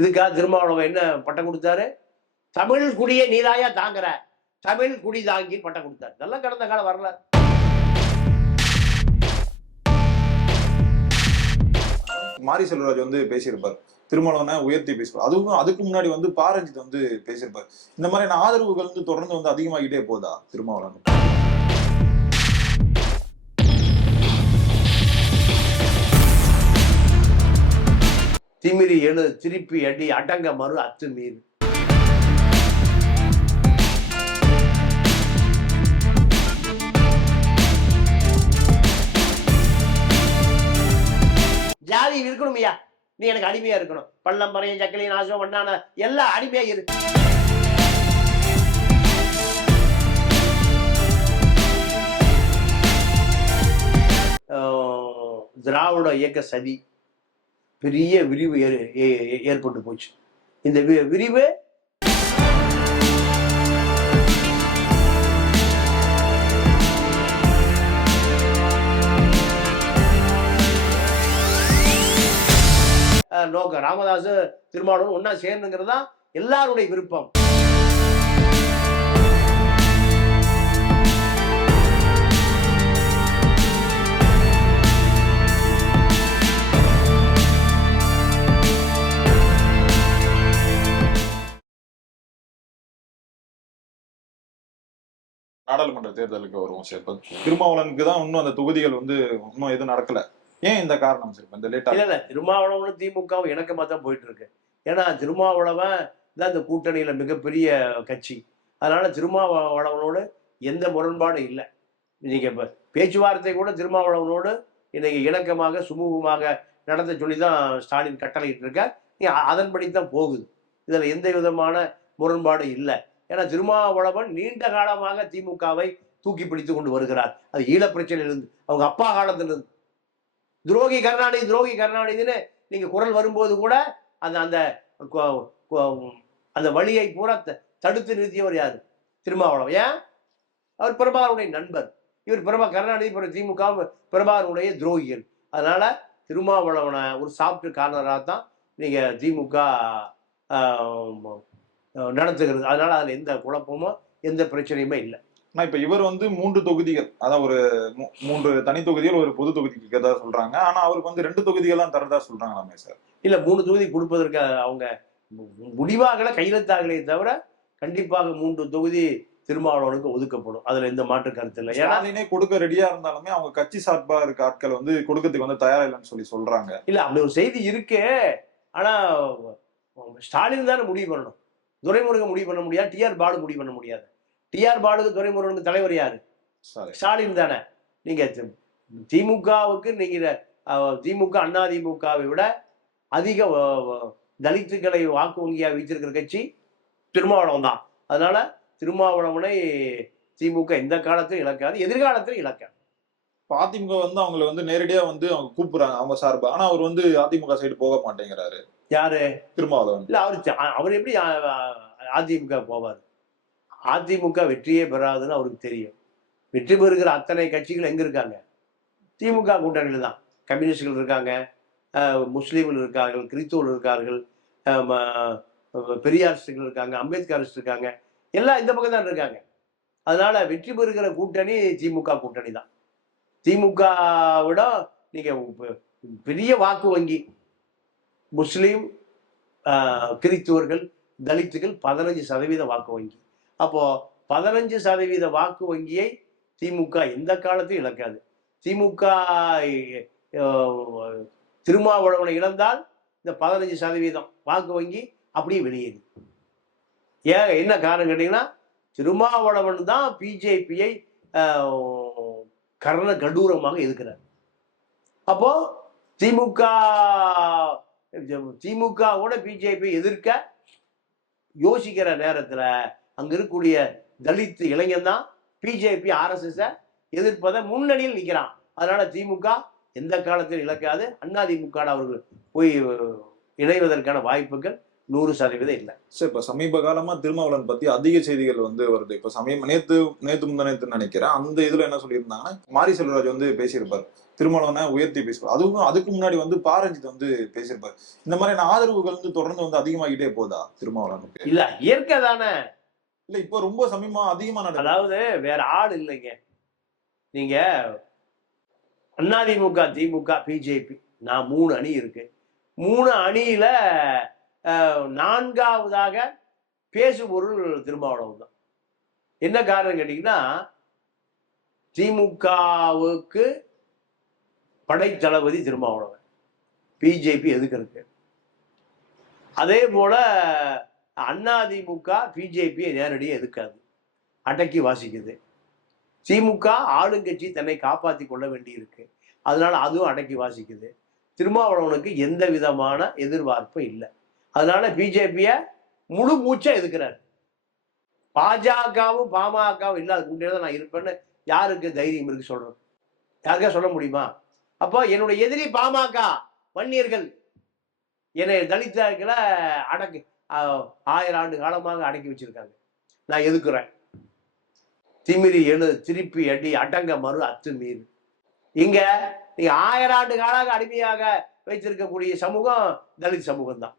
இதுக்காக திருமாவளவன் என்ன பட்டம் கொடுத்தாரு? தமிழ் குடியை நீதாயா தாங்குற? தமிழ் குடி தாங்கி பட்டம் கொடுத்தாரு. இதெல்லாம் கடந்த கால வரல. மாரி செல்வராஜ் வந்து பேசியிருப்பார். திருமணம்னா உயர்த்தி பேசுவார். அதுவும் அதுக்கு முன்னாடி வந்து பாரஞ்சித் வந்து பேசியிருப்பார். இந்த மாதிரியான ஆதரவுகள் வந்து தொடர்ந்து வந்து அதிகமாகிட்டே போதா திருமாவளவன்? திமிரி எழு திருப்பி அடி அடங்க மறு அத்துமீர் ஜாதி இருக்கணும் ஐயா நீ எனக்கு அடிமையா இருக்கணும். பள்ளம் பறையும் சக்கலையும் நாசம் பண்ணான எல்லாம் அடிமையா இரு. திராவிட இயக்க சதி. பெரிய விரிவு ஏ- ஏற்பட்டு போச்சு. இந்த வி- விரிவு நோக்கம் ராமதாஸ் திருமாவளவன் ஒன்னா சேரணுங்கிறது தான் எல்லாருடைய விருப்பம். நாடாளுமன்ற தேர்தலுக்கு வருவோம் சேர்ப்பது இப்ப திருமாவளவனுக்கு தான் இன்னும் அந்த தொகுதிகள் வந்து இன்னும் எதுவும் நடக்கல. ஏன் இந்த காரணம் சார் இந்த லேட்டா இல்ல இல்ல. திமுகவும் இணக்கமா தான் போயிட்டு இருக்கு ஏன்னா திருமாவளவன் தான் இந்த கூட்டணியில மிகப்பெரிய கட்சி. அதனால திருமாவளவனோடு எந்த முரண்பாடும் இல்லை. நீங்க இப்ப பேச்சுவார்த்தை கூட திருமாவளவனோடு இன்னைக்கு இணக்கமாக சுமூகமாக நடந்த சொல்லி தான் ஸ்டாலின் கட்டளையிட்டு இருக்க அதன்படி தான் போகுது. இதுல எந்த விதமான முரண்பாடும் இல்லை. ஏன்னா திருமாவளவன் நீண்ட காலமாக திமுகவை தூக்கி பிடித்து கொண்டு வருகிறார். அது ஈழ பிரச்சனையிலிருந்து அவங்க அப்பா காலத்திலிருந்து. துரோகி கருணாநிதி துரோகி கருணாநிதின்னு நீங்க குரல் வரும்போது கூட அந்த அந்த அந்த வழியை பூரா த- தடுத்து நிறுத்தியவர் யார்? திருமாவளவன். ஏன்? அவர் பிரபாருடைய நண்பர். இவர் பிரபா கருணாநிதி பிற திமுக பிரபாகருடைய துரோகிகள். அதனால திருமாவளவனை ஒரு சாப்பிட்டு காரணராக தான் நீங்க திமுக ஆஹ், நடத்துகிறது அதனால அதுல எந்த குழப்பமோ எந்த பிரச்சனையுமே இல்லை. ஆனா இப்ப இவர் வந்து மூன்று தொகுதிகள் அதான் ஒரு மூன்று தனி தொகுதிகள் ஒரு பொது தொகுதிக்கு இருக்கிறதா சொல்றாங்க. ஆனா அவருக்கு வந்து ரெண்டு தொகுதிகள் தான் தரதா சொல்றாங்களாமே சார்? இல்ல மூணு தொகுதி கொடுப்பதற்கு அவங்க முடிவாகல கையெழுத்தாகலே தவிர கண்டிப்பாக மூன்று தொகுதி திருமாவளவனுக்கு ஒதுக்கப்படும். அதுல எந்த மாற்று கருத்து இல்லை. ஏன்னா கொடுக்க ரெடியா இருந்தாலுமே அவங்க கட்சி சார்பா இருக்க ஆட்கள் வந்து கொடுக்கறதுக்கு வந்து தயாரா இல்லைன்னு சொல்லி சொல்றாங்க. இல்ல அப்படி ஒரு செய்தி இருக்கு. ஆனா ஸ்டாலின் தானே முடிவு பண்ணணும். துரைமுருகன் முடிவு பண்ண முடியாது டிஆர் பாலு முடிவு பண்ண முடியாது. டிஆர் பாலுக்கு துரைமுருகனுக்கு தலைவர் யாரு? ஸ்டாலின் தானே. நீங்க திமுகவுக்கு நீங்க திமுக அண்ணா திமுகவை விட அதிக தலித்துக்களை வாக்கு வங்கியா வைத்திருக்கிற கட்சி திருமாவளவன் தான். அதனால திருமாவளவனை திமுக எந்த காலத்திலும் இழக்காது எதிர்காலத்திலும் இழக்காது. இப்ப அதிமுக வந்து அவங்களை வந்து நேரடியா வந்து அவங்க கூப்பிடுறாங்க அவங்க சார்பா. ஆனா அவர் வந்து அதிமுக சைடு போக மாட்டேங்கிறாரு. யாரு? திருமாவளவன். இல்ல அவர் அவர் எப்படி அதிமுக போவார்? அதிமுக வெற்றியே பெறாதுன்னு அவருக்கு தெரியும். வெற்றி பெறுகிற அத்தனை கட்சிகள் எங்க இருக்காங்க? திமுக கூட்டணியில் தான். கம்யூனிஸ்டுகள் இருக்காங்க முஸ்லீம்கள் இருக்கார்கள் கிறிஸ்துவர்கள் இருக்கார்கள் பெரியாரிஸ்டுகள் இருக்காங்க அம்பேத்கரிஸ்ட் இருக்காங்க. எல்லாம் இந்த பக்கம் தான் இருக்காங்க. அதனால வெற்றி பெறுகிற கூட்டணி திமுக கூட்டணி தான். திமுக விட நீங்க பெ- பெரிய வாக்கு வங்கி. முஸ்லீம் ஆஹ், கிறித்துவர்கள் தலித்துகள் பதினஞ்சு சதவீத வாக்கு வங்கி. அப்போ பதினஞ்சு சதவீத வாக்கு வங்கியை திமுக எந்த காலத்தையும் இழக்காது. திமுக ஆஹ், திருமாவளவனை இழந்தால் இந்த பதினஞ்சு சதவீதம் வாக்கு வங்கி அப்படியே வெளியேறு ஏன் என்ன காரணம் கேட்டீங்கன்னா திருமாவளவன் தான் பிஜேபியை கர்ண கடூரமாக இருக்கிறார் அப்போ திமுக திமுகவோட பிஜேபி எதிர்க்க யோசிக்கிற நேரத்தில் அங்கே இருக்கக்கூடிய தலித் இளைஞன் தான் பிஜேபி ஆர்எஸ்எஸை எதிர்ப்பதை முன்னணியில் நிற்கிறான் அதனால திமுக எந்த காலத்தில் இழக்காது. அண்ணா அவர்கள் போய் இணைவதற்கான வாய்ப்புகள் நூறு சதவீதம் இல்லை. சார் இப்ப சமீப காலமா திருமாவளவன் பத்தி அதிக செய்திகள் வந்து வருது. இப்ப சமயம் நேத்து நேத்து முந்தானேத்து நினைக்கிறேன். அந்த இதுல என்ன சொல்லியிருந்தாங்கன்னா மாரி செல்வராஜ் வந்து பேசியிருப்பார். திருமாவளவனை உயர்த்தி பேசுவார். அதுவும் அதுக்கு முன்னாடி வந்து பாரஞ்சித் வந்து பேசியிருப்பார். இந்த மாதிரியான ஆதரவுகள் வந்து தொடர்ந்து வந்து அதிகமாகிட்டே போதா திருமாவளவனுக்கு? இல்ல இயற்கை தானே. இல்ல இப்போ ரொம்ப சமீபமா அதிகமா நடக்குது. அதாவது வேற ஆள் இல்லைங்க. நீங்க அதிமுக திமுக பிஜேபி. நான் மூணு அணி இருக்கு. மூணு அணியில நான்காவதாக பேசுபொருள் திருமாவளவன் தான் என்ன காரணம் கேட்டீங்கன்னா திமுகவுக்கு படைத்தளபதி திருமாவளவன் பிஜேபி எதுக்கு அதே போல அதிமுக பிஜேபியை நேரடியாக எதுக்காது அடக்கி வாசிக்குது. திமுக ஆளுங்கட்சி தன்னை காப்பாற்றி கொள்ள வேண்டியிருக்கு. அதனால அதுவும் அடக்கி வாசிக்குது. திருமாவளவனுக்கு எந்த விதமான எதிர்பார்ப்பும் இல்லை. அதனால பிஜேபியை முழு மூச்சா எதுக்குறாரு? பாஜகவும் பாமகவும் இல்லாத கூட்டியே தான் நான் இருப்பேன்னு யாருக்கு தைரியம் இருக்கு சொல்றது? யாருக்கா சொல்ல முடியுமா? அப்போ என்னுடைய எதிரி பாமக வன்னியர்கள் என்னை தலித்தர்களை அடக்கி ஆயிரம் ஆண்டு காலமாக அடக்கி வச்சிருக்காங்க. நான் எதுக்குறேன்? திமிரி எழு திருப்பி அடி அடங்க மறு அத்துமீறு இங்க நீங்க ஆயிரம் ஆண்டு காலாக அடிமையாக வைத்திருக்கக்கூடிய சமூகம் தலித் சமூகம் தான்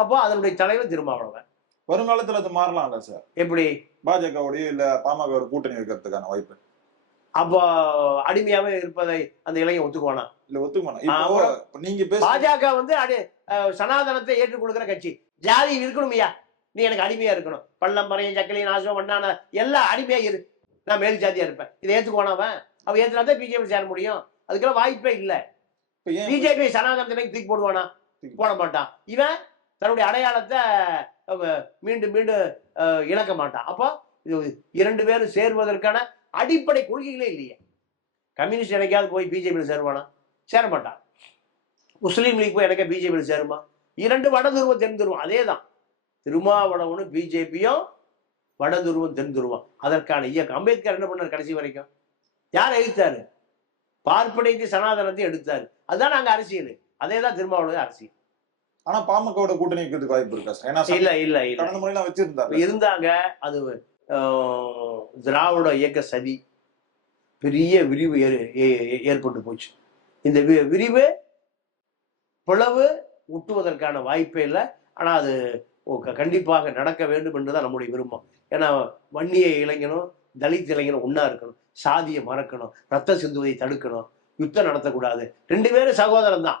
அப்போ அதனுடைய தலைவர் திருமாவளவன் வருங்காலத்துல அது மாறலாம்ல சார். எப்படி? பாஜகவுடைய இல்ல பாமக கூட்டணி இருக்கிறதுக்கான வாய்ப்பு. அப்போ அடிமையாவே இருப்பதை அந்த இளைஞன் ஒத்துக்குவானா? இல்ல இப்ப நீங்க பாஜக வந்து அடி சனாதனத்தை ஏற்றுக் கொடுக்கிற கட்சி. ஜாதி இருக்கணுமையா நீ எனக்கு அடிமையா இருக்கணும். பள்ளம் பறையம் சக்கலி நாசம் வண்ணான எல்லாம் அடிமையா இரு. நான் மேல் ஜாதியா இருப்பேன். இதை ஏத்துக்குவானா அவன்? ஏத்துனா தான் பிஜேபி சேர முடியும். அதுக்கெல்லாம் வாய்ப்பே இல்லை. பிஜேபி சனாதனத்தை தூக்கி போடுவானா? போட மாட்டான். இவன் தன்னுடைய அடையாளத்தை மீண்டும் மீண்டும் இழக்க மாட்டான். அப்போ இது இரண்டு பேரும் சேர்வதற்கான அடிப்படை கொள்கைகளே இல்லையே. கம்யூனிஸ்ட் எனக்காவது போய் பிஜேபியில் சேருவானா? சேர மாட்டான் முஸ்லீம் லீக் போய் எனக்கே பிஜேபியில் சேருமா? இரண்டு வட துருவம் தென் துருவம் அதே தான் திருமாவளவனும் பிஜேபியும் வட துருவம் தென் துருவம். அதற்கான இயக்கம். அம்பேத்கர் என்ன பண்ணார் கடைசி வரைக்கும்? யார் எதிர்த்தாரு? பார்ப்பனைக்கு சனாதனத்தை எடுத்தார். அதுதான் நாங்க அரசியல். அதே தான் திருமாவளவன் அரசியல். ஆனா பாமகவோட கூட்டணி இருக்கிறதுக்கு வாய்ப்பு இருக்கா ஏன்னா இல்ல இல்ல கடந்த முறையெல்லாம் வச்சிருந்தாரு. இருந்தாங்க அது திராவிட இயக்க சதி பெரிய விரிவு ஏற்பட்டு போச்சு. இந்த விரிவு பிளவு ஊட்டுவதற்கான வாய்ப்பே இல்லை. ஆனா அது கண்டிப்பாக நடக்க வேண்டும் என்றுதான் நம்முடைய விருப்பம். ஏன்னா வன்னிய இளைஞனும் தலித் இளைஞனும் ஒண்ணா இருக்கணும். சாதியை மறக்கணும். ரத்த சிந்துவதை தடுக்கணும். யுத்தம் நடத்தக்கூடாது. ரெண்டு பேரும் சகோதரன் தான்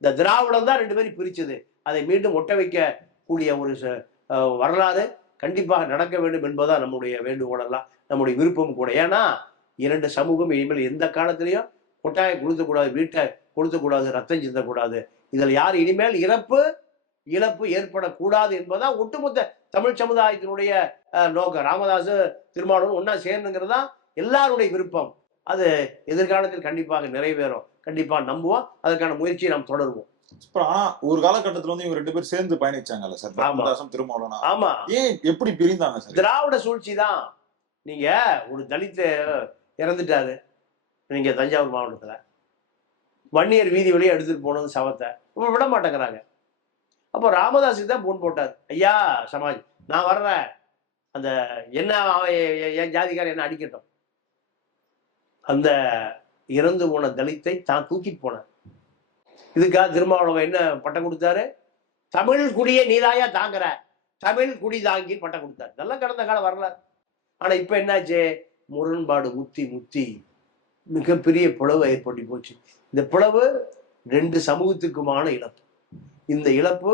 இந்த திராவிடம் தான் ரெண்டு பேரும் பிரிச்சது. அதை மீண்டும் ஒட்ட வைக்க கூடிய ஒரு ச- வரலாறு கண்டிப்பாக நடக்க வேண்டும் என்பதுதான் நம்முடைய வேண்டுகோளெல்லாம் நம்முடைய விருப்பம் கூட. ஏன்னா இரண்டு சமூகம் இனிமேல் எந்த காலத்திலையும் கொட்டாயை கொளுத்தக்கூடாது வீட்டை கொளுத்தக்கூடாது ரத்தம் சிந்தக்கூடாது இதில் யார் இனிமேல் இறப்பு இழப்பு ஏற்படக்கூடாது என்பதுதான் ஒட்டுமொத்த தமிழ் சமுதாயத்தினுடைய நோக்கம். ராமதாஸ் திருமாவளவன் ஒன்றா சேர்ந்துங்கிறது தான் எல்லாருடைய விருப்பம். அது எதிர்காலத்தில் கண்டிப்பாக நிறைவேறும். கண்டிப்பாக நம்புவோம். அதற்கான முயற்சியை நாம் தொடருவோம். ஆனா ஒரு காலகட்டத்துல வந்து இவங்க ரெண்டு பேரும் சேர்ந்து பயணிச்சாங்கல்ல சார். ராமதாசும் திருமாவளவனா? ஆமா. ஏன் எப்படி பிரிந்தாங்க சார்? திராவிட சூழ்ச்சி தான். நீங்க ஒரு தலித் இறந்துட்டாரு. நீங்க தஞ்சாவூர் மாவட்டத்துல. வன்னியர் வீதி வழியா எடுத்துட்டு போனது சவத்தை. விட மாட்டேங்கிறாங்க. அப்போ ராமதாஸுக்கு தான் போன் போட்டார். ஐயா சமாஜ் நான் வர்றேன். அந்த என்ன என் ஜாதிக்காரன் என்ன அடிக்கட்டும்? அந்த இறந்து போன தலித்தை தான் தூக்கிட்டு போனேன் இதுக்காக திருமாவளவன் என்ன பட்டம் கொடுத்தாரு? தமிழ் குடியை நீதாயா தாங்குற. தமிழ் குடி தாங்கி பட்டம் கொடுத்தாரு. இதெல்லாம் கடந்த காலம் வரல ஆனா இப்ப என்னாச்சு? முரண்பாடு முத்தி முத்தி மிகப்பெரிய பிளவு ஏற்பட்டு போச்சு. இந்த பிளவு ரெண்டு சமூகத்துக்குமான இழப்பு. இந்த இழப்பு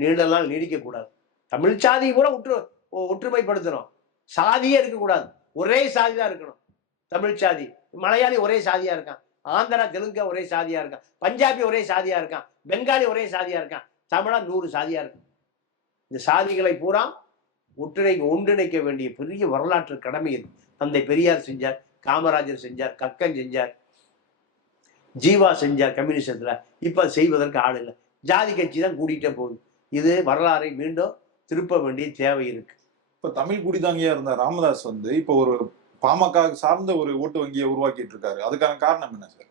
நீண்ட நாள் நீடிக்கக்கூடாது. தமிழ் சாதி கூட ஒற்று ஒற்றுமைப்படுத்தணும். சாதியே இருக்கக்கூடாது. ஒரே சாதி தான் இருக்கணும். தமிழ் சாதி. மலையாளி ஒரே சாதியா இருக்கான். ஆந்திரா தெலுங்கா ஒரே சாதியா இருக்கான். பஞ்சாபி ஒரே சாதியா இருக்கான். பெங்காலி ஒரே சாதியா இருக்கான். தமிழா நூறு சாதியா இருக்கான் இந்த சாதிகளை பூரா ஒன்றிணைக்க ஒன்றிணைக்க வேண்டிய பெரிய வரலாற்று கடமை இருக்கு தந்தை பெரியார் செஞ்சார் காமராஜர் செஞ்சார் கக்கன் செஞ்சார் ஜீவா செஞ்சார் கம்யூனிசத்துல. இப்ப செய்வதற்கு ஆள் இல்லை. ஜாதி கட்சி தான் கூட்டிகிட்டே போகுது. இது வரலாறை மீண்டும் திருப்ப வேண்டிய தேவை இருக்கு. இப்ப தமிழ் குடிதாங்கியா இருந்த ராமதாஸ் வந்து இப்ப ஒரு பாமக சார்ந்த ஒரு ஓட்டு வங்கியை உருவாக்கிட்டு இருக்காரு அதுக்கான காரணம் என்ன சார்?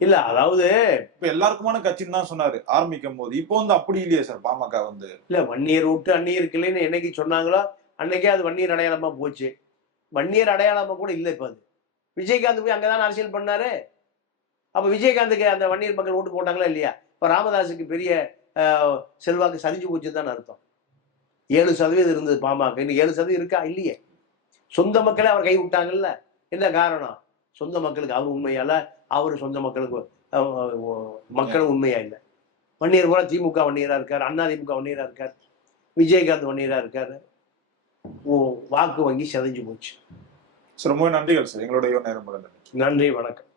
இல்ல அதாவது இப்ப எல்லாருக்குமான கட்சின்னு தான் சொன்னாரு ஆரம்பிக்கும் போது. இப்போ வந்து அப்படி இல்லையே சார் பாமக வந்து? இல்ல வன்னியர் விட்டு அந்நியர் கிளைன்னு என்னைக்கு சொன்னாங்களோ அன்னைக்கே அது வன்னியர் அடையாளமா போச்சு. வன்னியர் அடையாளமா கூட இல்லை இப்ப அது. விஜயகாந்த் போய் அங்கதான் அரசியல் பண்ணாரு. அப்ப விஜயகாந்துக்கு அந்த வன்னியர் மக்கள் ஓட்டு போட்டாங்களா இல்லையா? இப்ப ராமதாஸுக்கு பெரிய செல்வாக்கு சரிஞ்சு போச்சுன்னு தான் அர்த்தம். ஏழு சதவீதம் இருந்தது பாமக. இன்னும் ஏழு சதவீதம் இருக்கா? இல்லையே. சொந்த மக்களே அவர் கை விட்டாங்கல்ல என்ன காரணம்? சொந்த மக்களுக்கு அவர் உண்மையால? அவர் சொந்த மக்களுக்கு மக்களும் உண்மையா இல்லை? வன்னியர் கூட திமுக வன்னியரா இருக்கார் அண்ணா திமுக வன்னியரா இருக்கார் விஜயகாந்த் வன்னியரா இருக்காரு. ஓ வாக்கு வங்கி சிதைஞ்சு போச்சு. ரொம்ப நன்றிகள் சார். எங்களுடைய நேரம் நன்றி வணக்கம்.